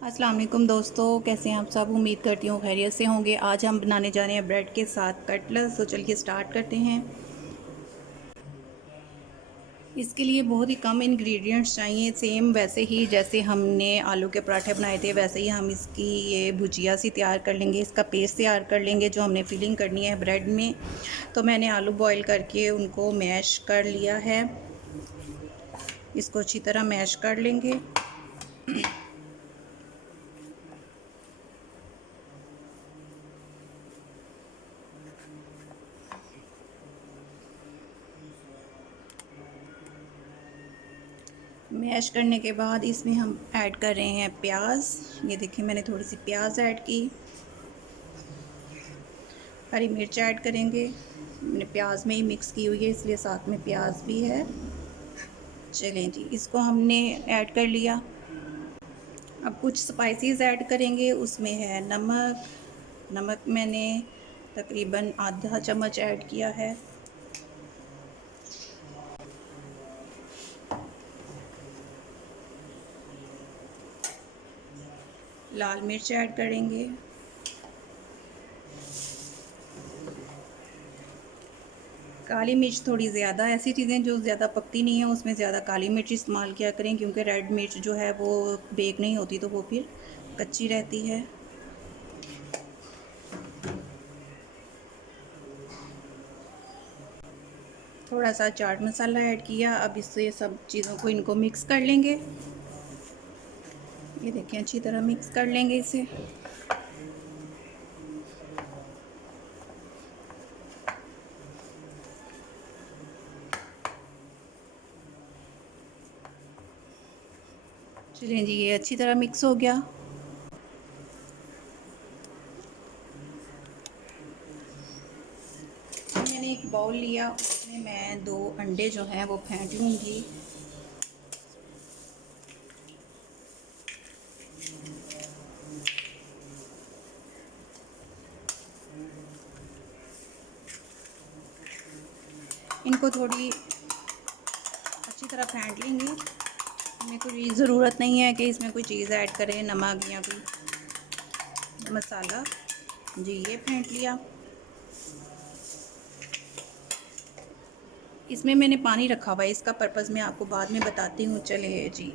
अस्सलाम वालेकुम दोस्तों, कैसे हैं आप सब। उम्मीद करती हूँ खैरियत से होंगे। आज हम बनाने जा रहे हैं ब्रेड के साथ कटलेट्स। तो चलिए स्टार्ट करते हैं। इसके लिए बहुत ही कम इंग्रेडिएंट्स चाहिए, सेम वैसे ही जैसे हमने आलू के पराठे बनाए थे वैसे ही हम इसकी ये भुजिया सी तैयार कर लेंगे। इसका पेस्ट तैयार कर लेंगे जो हमने फिलिंग करनी है ब्रेड में। तो मैंने आलू बॉईल करके उनको मैश कर लिया है। इसको अच्छी तरह मैश कर लेंगे। मैश करने के बाद इसमें हम ऐड कर रहे हैं प्याज। ये देखिए मैंने थोड़ी सी प्याज ऐड की। हरी मिर्च ऐड करेंगे। मैंने प्याज में ही मिक्स की हुई है इसलिए साथ में प्याज भी है। चलें जी, इसको हमने ऐड कर लिया। अब कुछ स्पाइसेस ऐड करेंगे। उसमें है नमक। नमक मैंने तकरीबन आधा चम्मच ऐड किया है। लाल मिर्च ऐड करेंगे। काली मिर्च थोड़ी ज़्यादा, ऐसी चीज़ें जो ज़्यादा पकती नहीं हैं उसमें ज़्यादा काली मिर्च इस्तेमाल किया करें, क्योंकि रेड मिर्च जो है वो बेक नहीं होती तो वो फिर कच्ची रहती है। थोड़ा सा चाट मसाला ऐड किया। अब इससे सब चीज़ों को इनको मिक्स कर लेंगे। ये देखिए अच्छी तरह मिक्स कर लेंगे इसे। चलिए जी, ये अच्छी तरह मिक्स हो गया। मैंने एक बाउल लिया, उसमें मैं 2 अंडे जो हैं वो फेंट लूँगी। इनको थोड़ी अच्छी तरह फेंट लेंगे। हमें कोई ज़रूरत नहीं है कि इसमें कोई चीज़ ऐड करें, नमक या कोई मसाला। जी, ये फेंट लिया। इसमें मैंने पानी रखा हुआ है, इसका पर्पज़ मैं आपको बाद में बताती हूँ। चलिए जी,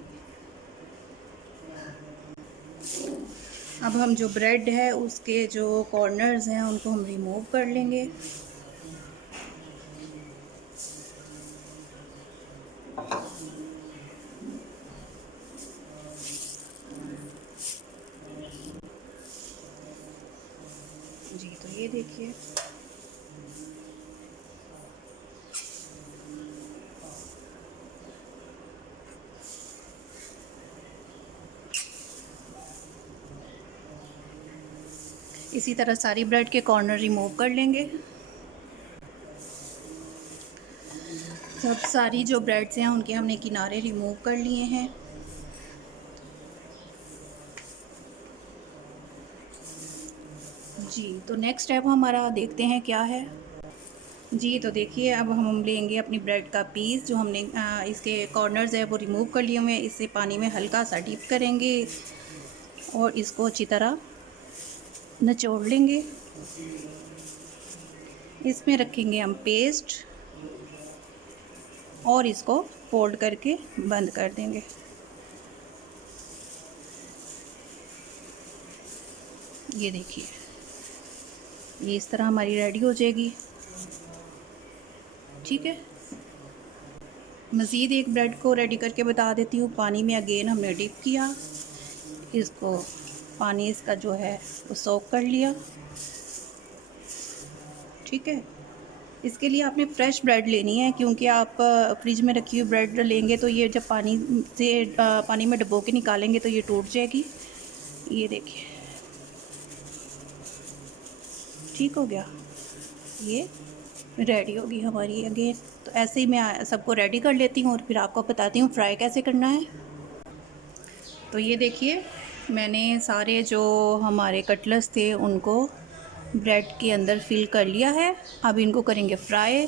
अब हम जो ब्रेड है उसके जो कॉर्नर्स हैं उनको हम रिमूव कर लेंगे। जी, तो ये देखिए इसी तरह सारी ब्रेड के कॉर्नर रिमूव कर लेंगे। सब सारी जो ब्रेड्स हैं उनके हमने किनारे रिमूव कर लिए हैं। जी, तो नेक्स्ट स्टेप हमारा देखते हैं क्या है। जी, तो देखिए अब हम लेंगे अपनी ब्रेड का पीस जो हमने इसके कॉर्नर्स है वो रिमूव कर लिए हुए हैं। इसे पानी में हल्का सा डिप करेंगे और इसको अच्छी तरह निचोड़ लेंगे। इसमें रखेंगे हम पेस्ट और इसको फोल्ड करके बंद कर देंगे। ये देखिए, ये इस तरह हमारी रेडी हो जाएगी। ठीक है, मज़ीद एक ब्रेड को रेडी करके बता देती हूँ। पानी में अगेन हमने डिप किया, इसको पानी इसका जो है वो सोक कर लिया। ठीक है, इसके लिए आपने फ़्रेश ब्रेड लेनी है, क्योंकि आप फ्रिज में रखी हुई ब्रेड लेंगे तो ये जब पानी में डुबो के निकालेंगे तो ये टूट जाएगी। ये देखिए ठीक हो गया, ये रेडी होगी हमारी अगेन। तो ऐसे ही मैं सबको रेडी कर लेती हूँ और फिर आपको बताती हूँ फ्राई कैसे करना है। तो ये देखिए मैंने सारे जो हमारे कटलेट्स थे उनको ब्रेड के अंदर फिल कर लिया है। अब इनको करेंगे फ्राई।